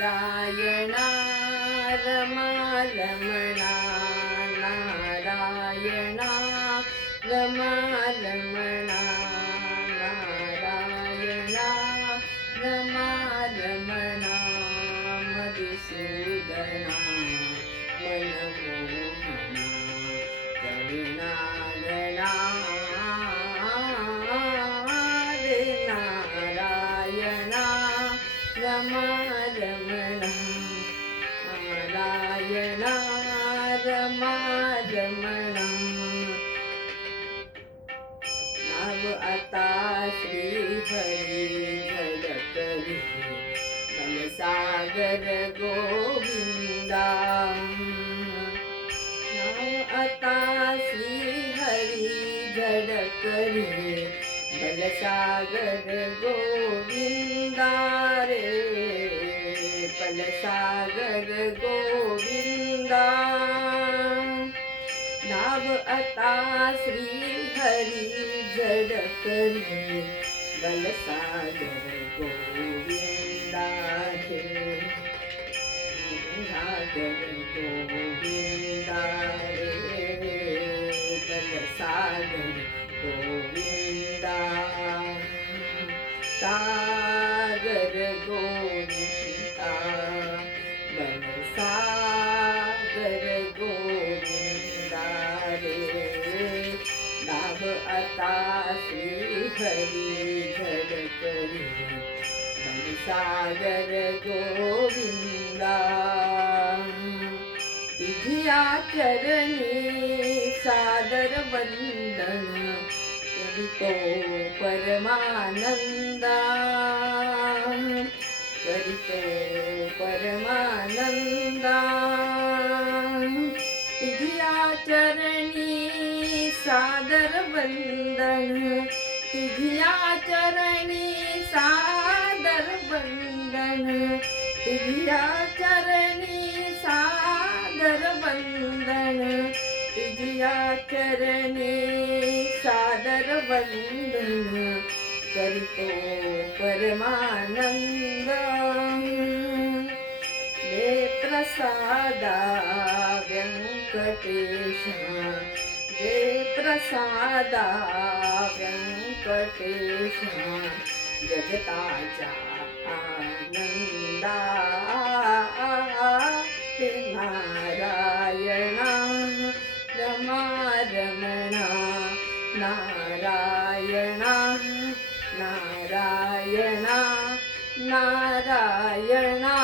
नारायणा रमारमणा नारायणा रमारमणा नारायणा रमारमणा मधुसूदना मनमोहना करुणागणा रे नारायणा रमारमणा नारायणा रमारमणा नाव आता श्री हरी झळकली मनसागर गोविंदा नाव आता श्री हरी झळकली बलसागर गोविंदा रे बलसागर गोविंदा नाव आता श्री हरी झळकली बलसागर गोविंदा रे सागर गोविंदा रे बलसागर गोविंदा सागर गोविंदा बलसागर गोविंदा रे नाव आता श्री हरी झळकली बलसागर गोविंदा तुझ्या चरणी सादर वंदन करितो परमानंदा करितो परमानंदा तुझ्या चरणी सादर वंदन तुझ्या चरणी सादर वंदन तुझ्या चरणी सादर वंदन तुझ्या चरणी सादर वंदन करितो परमानंद हे प्रसादा व्यंकटेशा हे प्रसादा व्यंकटेशा जगताचा आनंदा हे नारायणा रमारमणा नारायणा नारायणा नारायणा